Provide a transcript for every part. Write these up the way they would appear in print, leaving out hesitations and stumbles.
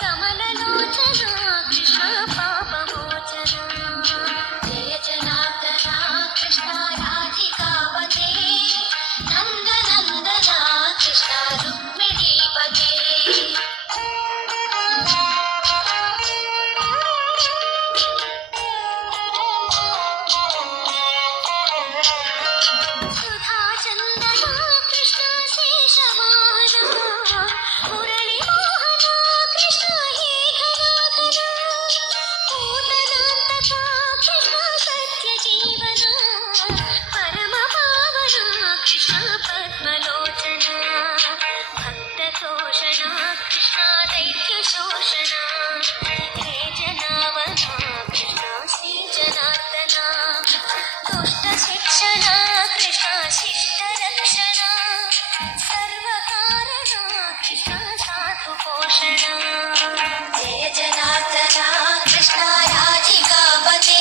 కమలలోచన కృష్ణ పాపమోచన జయ జనార్దన కృష్ణ రాధికాపతే నందనందన కృష్ణ రుక్మిణీపతే कृष्णा दैत्य शोषणा हे जनावना कृष्णा श्री जनार्दना दुष्ट शिक्षणा कृष्णा शिष्ट रक्षणा सर्वकारणा कृष्णा साधु पोषणा जय जनार्दना कृष्णा राधिकापते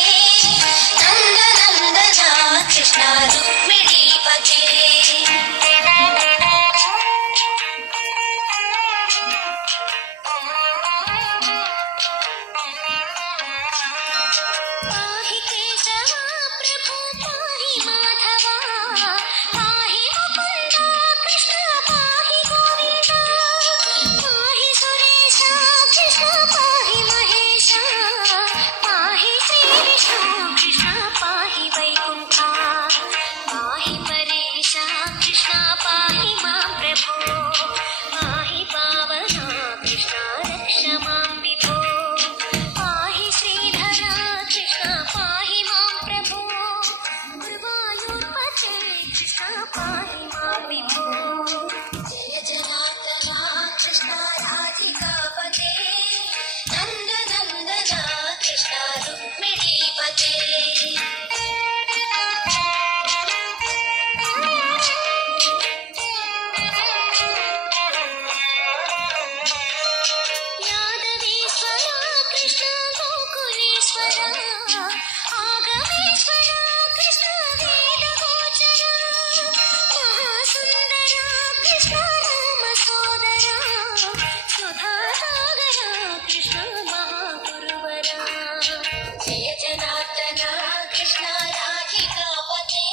नंदनंदना कृष्णा रुक्मिणीपते जय जनार्दना कृष्ण राधिकापते नंदनंदना कृष्ण रुक्मिणीपते यादवेश्वरा कृष्ण गोकुलेश्वरा आगमेश्वरा कृष्ण वेदगोचरा महासुंदरा कृष्ण राम सोदरा सुधासागरा कृष्ण महागुरुवरा जय जनार्दना कृष्ण राधिकापते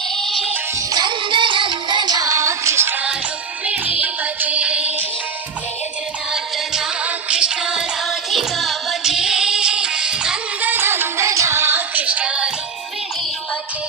नंदनंदना कृष्ण रुक्मिणीपते जय जनार्दना कृष्ण राधिकापते नंदनंदना कृष्ण रुक्मिणीपते